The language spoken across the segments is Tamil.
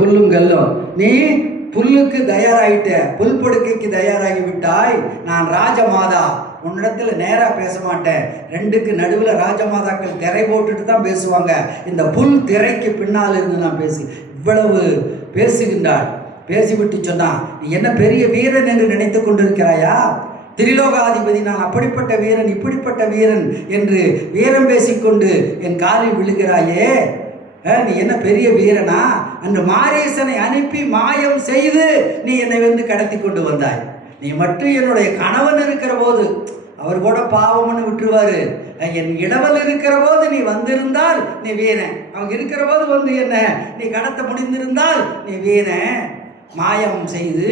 புல்லும் கல்லும். நீ புல்லுக்கு தயாராகிட்ட, புல் படுக்கைக்கு தயாராகி விட்டாய். நான் ராஜமாதா, உன்னிடத்துல நேராக பேச மாட்டேன். ரெண்டுக்கு நடுவில் ராஜமாதாக்கள் திரை போட்டுட்டு தான் பேசுவாங்க. இந்த புல் திரைக்கு பின்னால் இருந்து நான் இவ்வளவு பேசுகின்றாள். பேசிவிட்டு சொன்னான், நீ என்ன பெரிய வீரன் என்று நினைத்து கொண்டிருக்கிறாயா? திரிலோகாதிபதி நான் அப்படிப்பட்ட வீரன், இப்படிப்பட்ட வீரன் என்று வீரம் பேசிக்கொண்டு என் காலில் விழுகிறாயே. நீ என்ன பெரிய வீரனா? அன்று மாரீசனை அனுப்பி மாயம் செய்து நீ என்னை வந்து கடத்தி கொண்டு வந்தாய். நீ மட்டும் என்னுடைய கணவன் இருக்கிற போது, அவர் கூட பாவம்னு விட்டுருவாரு. என் இடவல் இருக்கிற போது நீ வந்திருந்தால் நீ வீரன். அவங்க இருக்கிற போது வந்து என்ன நீ கடத்த முடிந்திருந்தால் நீ வீரன். மாயம் செய்து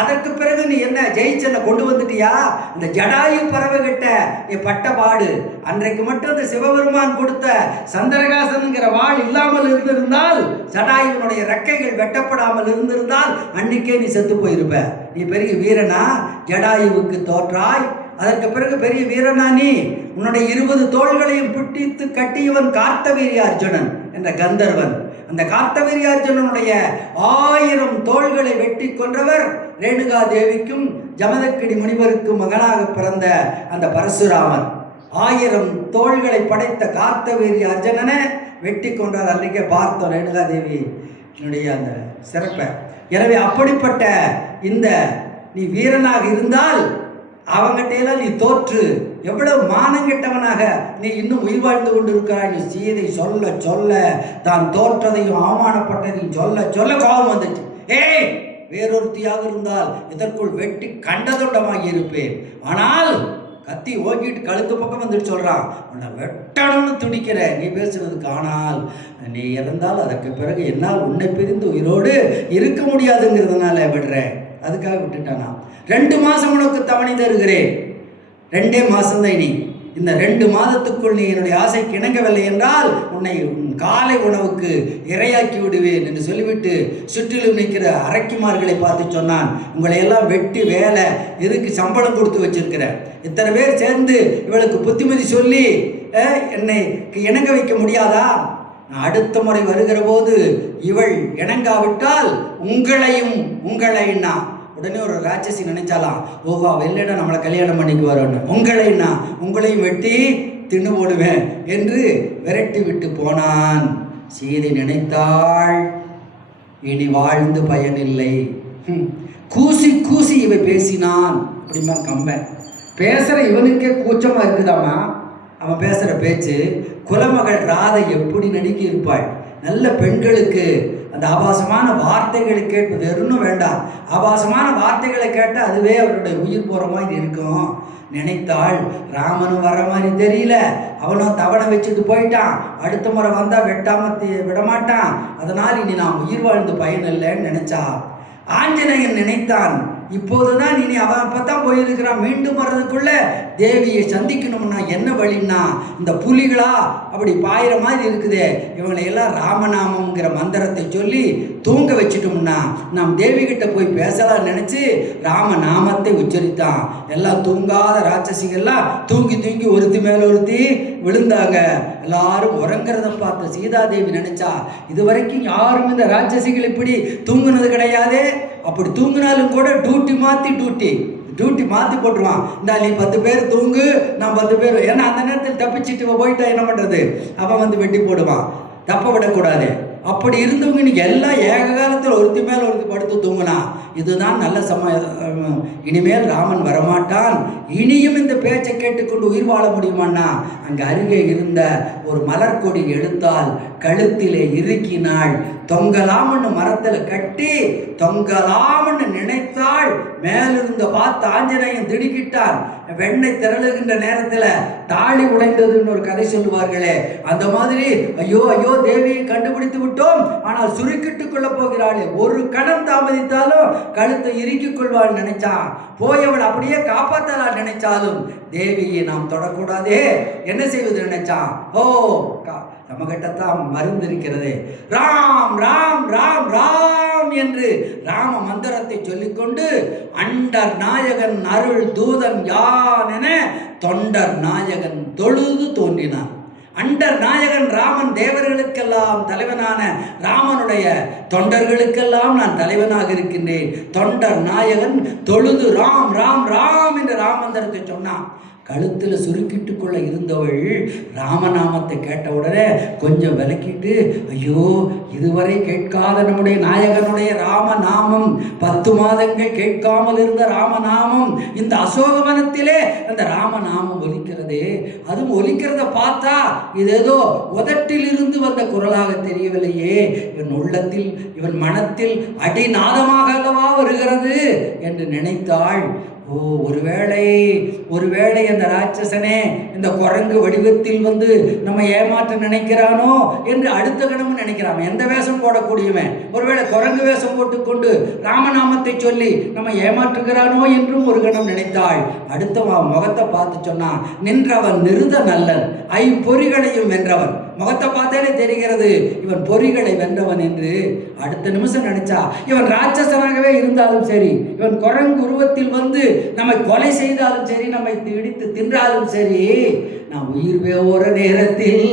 அதற்கு பிறகு நீ என்ன ஜெயிச்சனை கொண்டு வந்துட்டியா? இந்த ஜடாயு பறவை கிட்ட நீ பட்ட பாடு. அன்றைக்கு மட்டும் இந்த சிவபெருமான் கொடுத்த சந்திரகாசன்கிற வாள் இல்லாமல் இருந்திருந்தால், ஜடாயுனுடைய ரெக்கைகள் வெட்டப்படாமல் இருந்திருந்தால் அன்னைக்கே நீ செத்து போயிருப்ப. நீ பெரிய வீரனா? ஜடாயுவுக்கு தோற்றாய். அதற்கு பிறகு பெரிய வீரனா நீ? உன்னுடைய 20 தோள்களையும் பிடித்து கட்டியவன் கார்த்தவீரியார்ஜுனன் என்ற கந்தர்வன். அந்த கார்த்தவீரியார்ஜுனனுடைய 1000 தோள்களை வெட்டி கொன்றவர் ரேணுகா தேவிக்கும் ஜமதக்கினி முனிவருக்கும் மகனாக பிறந்த அந்த பரசுராமன். 1000 தோள்களை படைத்த கார்த்தவீரியார்ஜுனனை வெட்டி கொன்றார். அன்றைக்கே பார்த்தோம் ரேணுகா தேவி என்னுடைய அந்த சிறப்பை. எனவே அப்படிப்பட்ட இந்த நீ வீரனாக இருந்தால் அவங்ககிட்டையெல்லாம் நீ தோற்று எவ்வளவு மானங்கெட்டவனாக நீ இன்னும் உயிர் வாழ்ந்து கொண்டிருக்கிறாய். நீ சீதை சொல்ல சொல்ல தான் தோற்றதையும் அவமானப்பட்டதையும் சொல்ல சொல்ல கோபம் வந்துச்சு. ஏய், வேறொருத்தியாக இருந்தால் இதற்குள் வெட்டி கண்டதொண்டமாகி இருப்பேன். ஆனால் கத்தி ஓங்கிட்டு கழுத்து பக்கம் வந்துட்டு சொல்றான், உன்னை வெட்டணும்னு துடிக்கிற நீ பேசுறதுக்கு. ஆனால் நீ இறந்தால் அதற்கு பிறகு என்னால் உன்னை பிரிந்து உயிரோடு இருக்க முடியாதுங்கிறதுனால விடுறேன். அதுக்காக விட்டுட்டானா. 2 மாதம் உனக்கு தவணை தருகிறேன். 2 மாதம்தான். நீ இந்த 2 மாதத்துக்குள் நீ என்னுடைய ஆசைக்கு இணங்கவில்லை என்றால் உன்னை காலை உணவுக்கு இரையாக்கி விடுவேன் என்று சொல்லிவிட்டு சுற்றிலும் நிற்கிற அரக்கிமார்களை பார்த்து சொன்னான், உங்களை எல்லாம் வெட்டி வேலை எதுக்கு சம்பளம் கொடுத்து வச்சிருக்கிற? இத்தனை பேர் சேர்ந்து இவளுக்கு புத்திமதி சொல்லி என்னை இணங்க வைக்க முடியாதா? நான் அடுத்த முறை வருகிற போது இவள் இணங்காவிட்டால் உங்களைன்னா உடனே ஒரு ராட்சசி நினைச்சாலாம், ஓஹோ வெள்ளடா நம்மளை கல்யாணம் பண்ணிக்கு வரோன்னு. உங்களையும் வெட்டி தின்னு போடுவேன் என்று விரட்டி விட்டு போனான். சீதை நினைத்தாள், இனி வாழ்ந்து பயனில்லை. கூசி கூசி இவை பேசினான் அப்படிமா கம்பன். பேசுகிற இவனுக்கே கூச்சமாக இருக்குதாமா அவன் பேசுகிற பேச்சு. குலமகள் ராதை எப்படி நடுக்கி இருப்பாள். நல்ல பெண்களுக்கு அந்த ஆபாசமான வார்த்தைகளை கேட்பது வெறும் வேண்டாம். ஆபாசமான வார்த்தைகளை கேட்டால் அதுவே அவருடைய உயிர் போகிற மாதிரி இருக்கும். நினைத்தாள், ராமனும் வர மாதிரி தெரியல, அவனும் தவணை வச்சுட்டு போயிட்டான், அடுத்த முறை வந்தால் வெட்டாம விடமாட்டான், அதனால் இனி நான் உயிர் வாழ்ந்து பயனில்லைன்னு நினைச்சா. ஆஞ்சநேயன் நினைத்தான், இப்போதுதான் இனி அவன் அப்பதான் போயிருக்கிறான், மீண்டும் வர்றதுக்குள்ள தேவியை சந்திக்கணும்னா என்ன வழின்னா இந்த புலிகளா அப்படி பாயிற மாதிரி இருக்குதே, இவங்களை எல்லாம் ராமநாமங்கிற மந்திரத்தை சொல்லி தூங்க வச்சுட்டோம்னா நாம் தேவி கிட்ட போய் பேசலாம் நினைச்சு ராமநாமத்தை உச்சரித்தான். எல்லாம் தூங்காத ராட்சசிகள்லாம் தூங்கி தூங்கி ஒருத்தி மேல ஒருத்தி விழுந்தாங்க. எல்லாரும் உறங்கிறத பார்த்த சீதாதேவி நினைச்சா, இது வரைக்கும் யாரும் இந்த ராட்சசிகள் இப்படி தூங்குனது கிடையாது. அப்படி தூங்கினாலும் கூட டியூட்டி மாற்றி போட்டுருவான். இந்த நீ 10 பேர் தூங்கு, நான் 10 பேர். ஏன்னா அந்த நேரத்தில் தப்பிச்சுட்டு போயிட்டா என்ன பண்ணுறது, அவன் வந்து வெட்டி போடுவான். தப்ப விடக்கூடாது. அப்படி இருந்தவங்க இன்னைக்கு எல்லாம் ஏக காலத்தில் ஒருத்தி மேல் ஒருத்தி படுத்து தூங்கினா. இதுதான் நல்ல சமயம். இனிமேல் ராமன் வரமாட்டான். இனியும் இந்த பேச்சை கேட்டுக்கொண்டு உயிர் வாழ முடியுமான்னா அங்கே அருகே இருந்த ஒரு மலர்கொடி எடுத்தால் கழுத்திலே இறுக்கினாள். தொங்கலாம்னு மரத்தில் கட்டி தொங்கலாம்னு நினைத்தாள். மேலிருந்த பார்த்து ஆஞ்சநேயன் திடுக்கிட்டான். வெண்ணெய் திரளுகின்ற நேரத்தில் தாலி உடைந்ததுன்னு ஒரு கதை சொல்லுவார்களே, அந்த மாதிரி ஐயோ ஐயோ தேவியை கண்டுபிடித்து விட்டோம், ஆனால் சுருக்கிட்டுக் கொள்ள போகிறாளே, ஒரு கணம் தாமதித்தாலும் கழுத்தை இறுக்கிக் கொள்வாள் நினைச்சான். போயவள் அப்படியே காப்பாற்றலாம் நினைச்சாலும் தேவியை நாம் தொடக்கூடாதே, என்ன செய்வது நினைச்சான். ஓ நம்ம கிட்டத்தான் மருந்து இருக்கிறதே. ராம் ராம் ராம் ராம் என்று ராம மந்திரத்தை சொல்லிக்கொண்டு அண்டர் நாயகன் அருள் தூதன் யான் என தொண்டர் நாயகன் தொழுது தோன்றினான். அண்டர் நாயகன் ராமன் தேவர்களுக்கெல்லாம் தலைவனான ராமனுடைய தொண்டர்களுக்கெல்லாம் நான் தலைவனாக இருக்கின்றேன். தொண்டர் நாயகன் தொழுது ராம் ராம் ராம் என்று ராமந்திரத்தை சொன்னான். கழுத்தில் சுருக்கிட்டு கொள்ள இருந்தவள் ராமநாமத்தை கேட்ட உடனே கொஞ்சம் விலக்கிட்டு, ஐயோ, இதுவரை கேட்காத நம்முடைய நாயகனுடைய ராமநாமம், 10 மாதங்கள் கேட்காமல் இருந்த ராமநாமம் இந்த அசோகவனத்திலே அந்த ராமநாமம் ஒலிக்கிறதே, அதுவும் ஒலிக்கிறத பார்த்தா இது ஏதோ உதட்டில் இருந்து வந்த குரலாக தெரியவில்லையே, இவன் உள்ளத்தில் இவன் மனத்தில் அடிநாதமாக அல்லவா வருகிறது என்று நினைத்தாள். ஓ, ஒருவேளை அந்த ராட்சசனே இந்த குரங்கு வடிவத்தில் வந்து நம்ம ஏமாற்ற நினைக்கிறானோ என்று அடுத்த கணமும் நினைக்கிறான். எந்த வேஷம் போடக்கூடியவன் ஒருவேளை குரங்கு வேஷம் போட்டுக்கொண்டு ராமநாமத்தை சொல்லி நம்ம ஏமாற்றுகிறானோ என்றும் ஒரு கணம் நினைத்தாள். அடுத்த முகத்தை பார்த்து சொன்னான், நின்றவன் நிருத நல்லன், ஐம்பொறிகளையும் வென்றவன். முகத்தை பார்த்தாலே தெரிகிறது இவன் பொறிகளை வென்றவன் என்று. அடுத்த நிமிஷம் நினைச்சா, இவன் ராட்சசனாகவே இருந்தாலும் சரி, இவன் குரங்கு உருவத்தில் வந்து நம்மை கொலை செய்தாலும் சரி, நம்மை இடித்து தின்றாலும் சரி, நான் உயிர் போற நேரத்தில்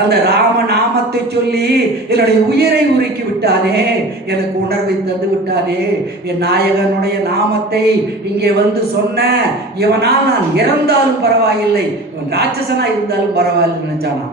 அந்த ராமநாமத்தை சொல்லி என்னுடைய உயிரை உருக்கி விட்டானே, எனக்கு உணர்வை தந்து விட்டானே, என் நாயகனுடைய நாமத்தை இங்கே வந்து சொன்ன இவனால் நான் இறந்தாலும் பரவாயில்லை, இவன் ராட்சசனா இருந்தாலும் பரவாயில்லை நினைச்சானா.